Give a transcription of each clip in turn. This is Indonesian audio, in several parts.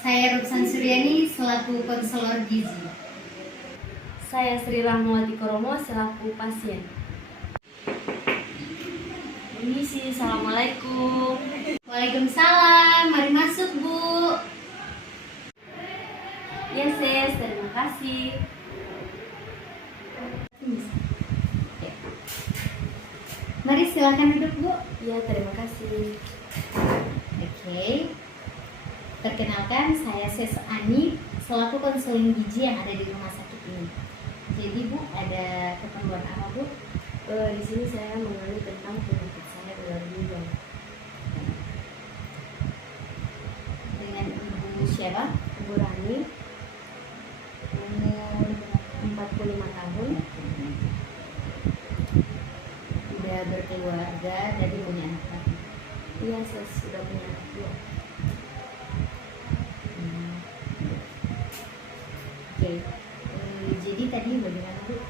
Saya Ruksan Suryani selaku konselor gizi. Saya Sri Rahmawati Koromo selaku pasien. Permisi, assalamualaikum. Waalaikumsalam, mari masuk Bu. Yes, terima kasih. Mari silakan duduk Bu. Ya, terima kasih. Oke. Perkenalkan, saya Ses Ani selaku konseling gizi yang ada di rumah sakit ini. Jadi Bu, ada keperluan apa Bu? Di sini saya mengenai tentang penyakit saya gagal ginjal. Dengan Ibu siapa? Ibu Rani, umur 45 tahun. Udah berkeluarga, jadi punya anak lagi. Iya, saya sudah punya anak dua. Oke. Jadi tadi bagaimana Bu?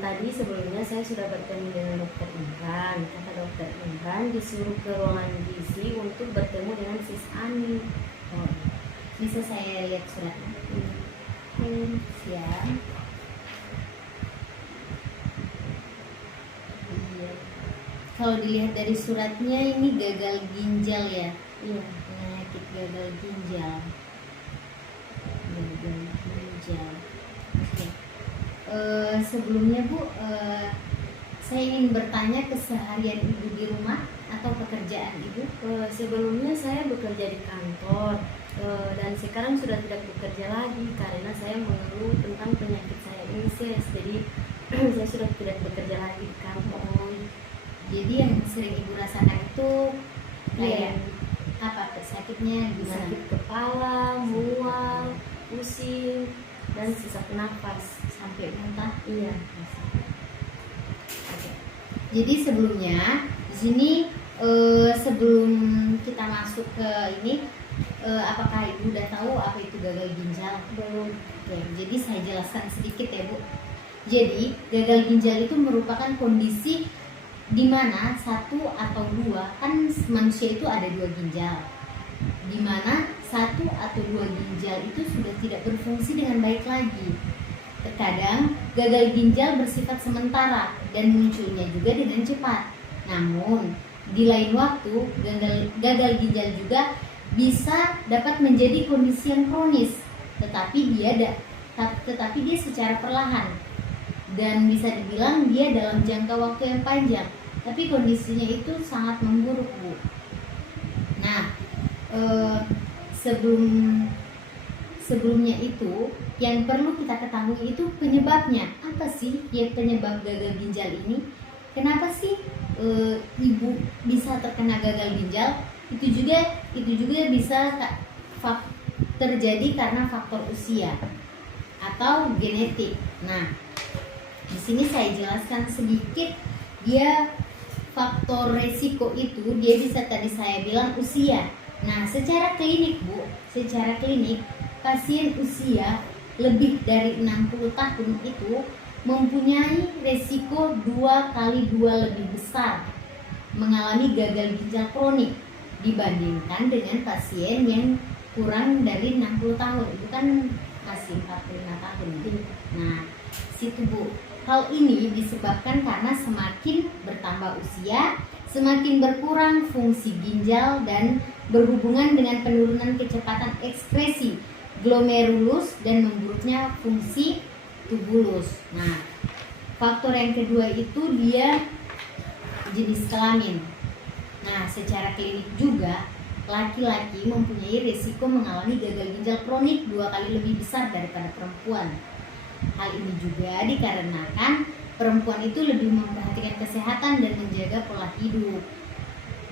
Tadi sebelumnya saya sudah bertemu dengan dokter Imran. Kata dokter Imran disuruh ke ruangan gizi untuk bertemu dengan Sis Ani. Oh, bisa saya lihat suratnya? Siap. Iya. Kalau dilihat dari suratnya ini gagal ginjal ya? Iya. Penyakit gagal ginjal. Gagal ginjal. Oke. Sebelumnya Bu, saya ingin bertanya keseharian Ibu di rumah atau pekerjaan Ibu. Sebelumnya saya bekerja di kantor dan sekarang sudah tidak bekerja lagi karena saya mengeluh tentang penyakit saya ini Sis. Jadi saya sudah tidak bekerja lagi di kantor. Jadi yang sering Ibu rasakan itu Iya. kayak apa sakitnya? Bisa Sakit kepala, mual, pusing, dan sesak nafas. sampai muntah. Iya. Oke. Jadi sebelumnya di sini sebelum kita masuk ke ini, apakah Ibu udah tahu apa itu gagal ginjal? Belum. Oke, jadi saya jelaskan sedikit ya Bu. Jadi gagal ginjal itu merupakan kondisi di mana satu atau dua, kan manusia itu ada dua ginjal, di mana satu atau dua ginjal itu sudah tidak berfungsi dengan baik lagi. Terkadang gagal ginjal bersifat sementara dan munculnya juga dengan cepat. Namun di lain waktu gagal ginjal juga bisa dapat menjadi kondisi yang kronis, tetapi dia secara perlahan dan bisa dibilang dia dalam jangka waktu yang panjang, tapi kondisinya itu sangat memburuk Bu. Nah, sebelumnya itu yang perlu kita ketahui itu penyebabnya apa sih ya, penyebab gagal ginjal ini. Kenapa sih Ibu bisa terkena gagal ginjal? Itu juga bisa terjadi karena faktor usia atau genetik. Nah, di sini saya jelaskan sedikit dia faktor resiko itu, dia bisa tadi saya bilang usia. Nah, secara klinik Bu, pasien usia lebih dari 60 tahun itu mempunyai resiko 2x2 lebih besar mengalami gagal ginjal kronik dibandingkan dengan pasien yang kurang dari 60 tahun. Itu kan masih 45 tahun. Nah, situ Bu. Hal ini disebabkan karena semakin bertambah usia, semakin berkurang fungsi ginjal dan berhubungan dengan penurunan kecepatan ekskresi glomerulus dan memburuknya fungsi tubulus. Nah, faktor yang kedua itu dia jenis kelamin. Nah, secara klinik juga laki-laki mempunyai risiko mengalami gagal ginjal kronik 2 kali lebih besar daripada perempuan. Hal ini juga dikarenakan perempuan itu lebih memperhatikan kesehatan dan menjaga pola hidup.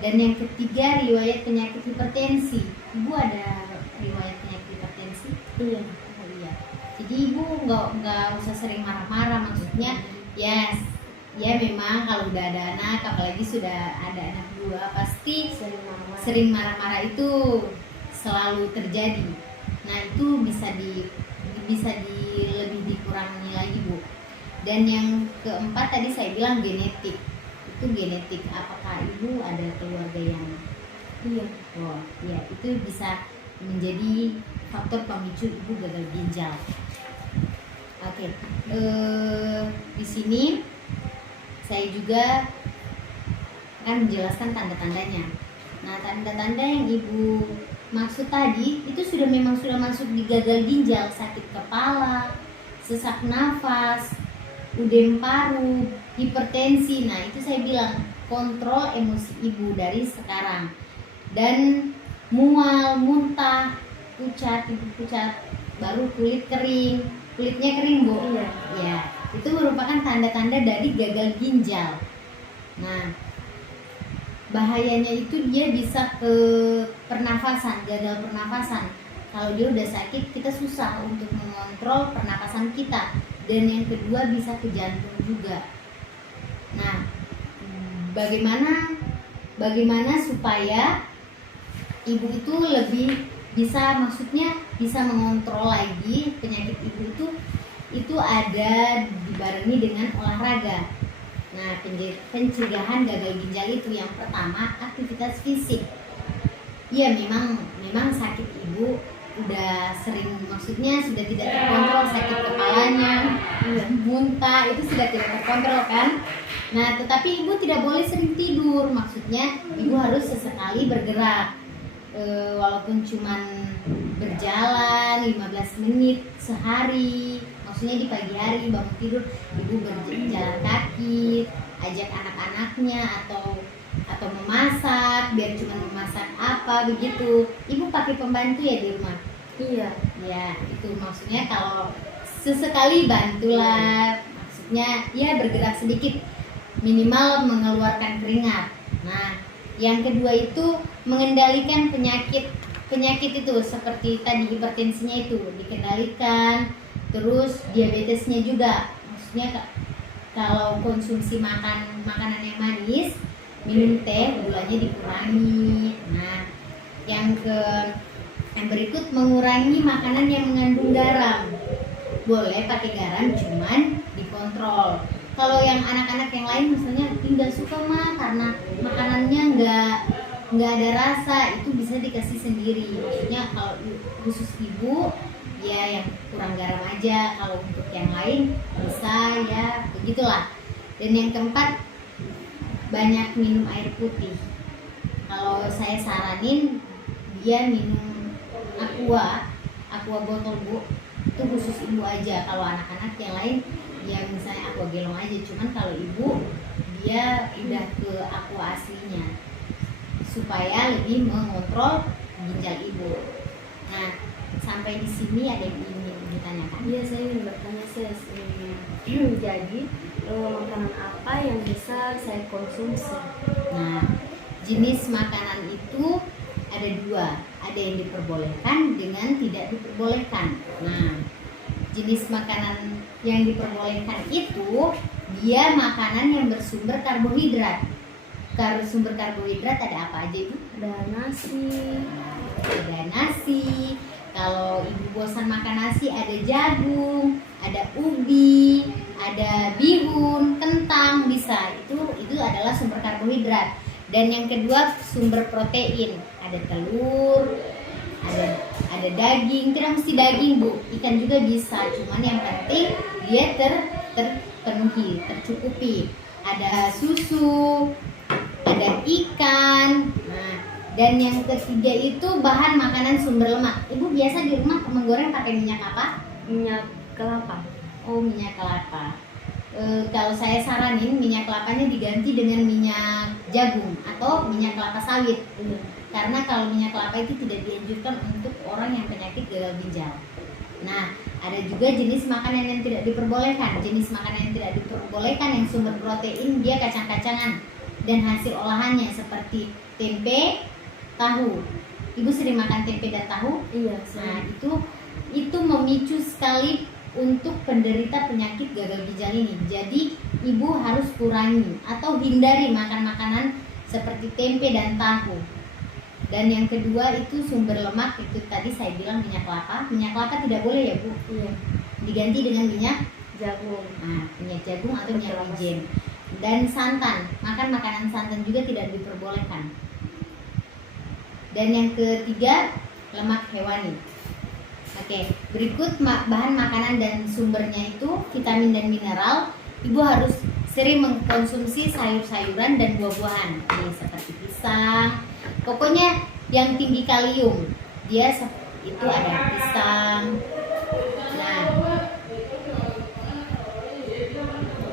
Dan yang ketiga, riwayat penyakit hipertensi. Ibu ada riwayat penyakit hipertensi? Iya. Oh iya. Jadi Ibu nggak usah sering marah-marah, maksudnya ya memang kalau udah ada anak, apalagi sudah ada anak dua, pasti sering marah-marah itu selalu terjadi. Nah, itu bisa lebih dikurangi lagi Bu. Dan yang keempat tadi saya bilang genetik. Itu genetik. Apakah Ibu ada keluarga yang Iya. oh ya, itu bisa menjadi faktor pemicu ibu gagal ginjal. Oke, di sini saya juga akan menjelaskan tanda-tandanya. Nah, tanda-tanda yang ibu maksud tadi itu memang sudah masuk di gagal ginjal, sakit kepala, sesak nafas, udem paru, hipertensi. Nah, itu saya bilang kontrol emosi ibu dari sekarang. Dan mual, muntah, pucat, ibu pucat, baru kulit kering, kulitnya kering, Bu. Iya. Ya, itu merupakan tanda-tanda dari gagal ginjal. Nah, bahayanya itu dia bisa ke pernafasan, gagal pernafasan. Kalau dia udah sakit, kita susah untuk mengontrol pernapasan kita. Dan yang kedua bisa ke jantung juga. Nah, bagaimana supaya ibu itu lebih bisa, maksudnya bisa mengontrol lagi penyakit ibu itu ada dibarengi dengan olahraga. Nah, pencegahan gagal ginjal itu yang pertama aktivitas fisik. Iya, memang sakit ibu udah sering, maksudnya sudah tidak terkontrol, sakit kepalanya, muntah, itu sudah tidak terkontrol kan. Nah, tetapi ibu tidak boleh sering tidur, maksudnya ibu harus sesekali bergerak, walaupun cuman berjalan 15 menit sehari. Maksudnya di pagi hari bangun tidur ibu berjalan kaki, ajak anak-anaknya atau memasak, biar cuma memasak apa begitu. Ibu pakai pembantu ya di rumah? Iya. Ya, itu maksudnya kalau sesekali bantulah, maksudnya ya bergerak sedikit, minimal mengeluarkan keringat. Nah, yang kedua itu mengendalikan penyakit itu, seperti tadi hipertensinya itu dikendalikan. Terus diabetesnya juga, maksudnya kalau konsumsi makanan yang manis, minum teh, gulanya dikurangi. Nah, yang berikut mengurangi makanan yang mengandung garam. Boleh pakai garam, cuman dikontrol. Kalau yang anak-anak yang lain misalnya tidak suka mah karena makanannya nggak ada rasa, itu bisa dikasih sendiri. Maksudnya kalau khusus ibu ya yang kurang garam aja, kalau untuk yang lain bisa ya begitulah. Dan yang keempat, banyak minum air putih. Kalau saya saranin dia minum aqua botol, Bu, itu khusus ibu aja. Kalau anak-anak yang lain ya misalnya aqua gelong aja, cuman kalau ibu dia udah ke aqua aslinya supaya lebih mengontrol ginjal ibu. Nah, sampai di sini ada yang ingin ditanyakan? Iya, saya ingin bertanya, Sis. Jadi makanan apa yang bisa saya konsumsi? Nah, jenis makanan itu ada dua, ada yang diperbolehkan dengan tidak diperbolehkan. Nah, jenis makanan yang diperbolehkan itu dia makanan yang bersumber karbohidrat. Sumber karbohidrat ada apa aja, Bu? Ada nasi. Kalau ibu bosan makan nasi, ada jagung, ada ubi, ada bihun, kentang, bisa. Itu adalah sumber karbohidrat. Dan yang kedua sumber protein, ada telur, ada daging. Tidak mesti daging, Bu, ikan juga bisa. Cuman yang penting dia terpenuhi, tercukupi. Ada susu, ada ikan. Nah, dan yang ketiga itu bahan makanan sumber lemak. Ibu biasa di rumah menggoreng pakai minyak apa? Minyak kelapa. Oh, minyak kelapa. Kalau saya saranin minyak kelapanya diganti dengan minyak jagung atau minyak kelapa sawit. Karena kalau minyak kelapa itu tidak dianjurkan untuk orang yang penyakit gagal ginjal. Nah, ada juga jenis makanan yang tidak diperbolehkan. Jenis makanan yang tidak diperbolehkan yang sumber protein dia kacang-kacangan dan hasil olahannya seperti tempe, tahu. Ibu sering makan tempe dan tahu? Iya. Nah, itu memicu sekali untuk penderita penyakit gagal ginjal ini. Jadi ibu harus kurangi atau hindari makan makanan seperti tempe dan tahu. Dan yang kedua itu sumber lemak, itu tadi saya bilang minyak kelapa. Minyak kelapa tidak boleh ya, Bu? Iya. Diganti dengan minyak Jagung. Nah, minyak jagung atau minyak wijen. Dan santan, makan makanan santan juga tidak diperbolehkan. Dan yang ketiga lemak hewani. Oke, berikut bahan makanan dan sumbernya itu vitamin dan mineral. Ibu harus sering mengkonsumsi sayur-sayuran dan buah-buahan, seperti pisang. Pokoknya yang tinggi kalium, itu ada pisang. Nah,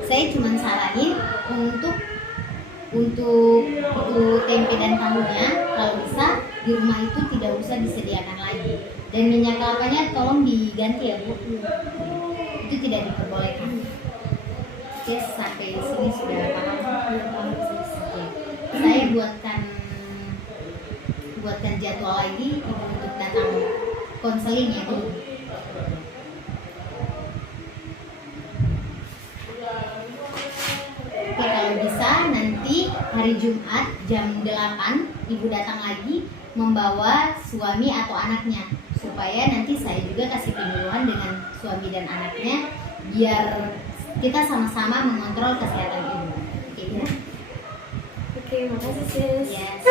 saya cuma saranin untuk tempe dan tahunya kalau bisa di rumah itu tidak usah disediakan lagi, dan minyak kelapanya tolong diganti ya Bu, itu tidak diperbolehkan. Oke, sampai sini sudah paham? Oke. Saya buatkan jadwal lagi Ibu untuk datang konseling ya Bu. Oke, kalau bisa nanti hari Jumat jam 8 Ibu datang lagi membawa suami atau anaknya, supaya nanti saya juga kasih penyuluhan dengan suami dan anaknya biar kita sama-sama mengontrol kesehatan Ibu. Oke, ya? Oke, makasih sis. Yes.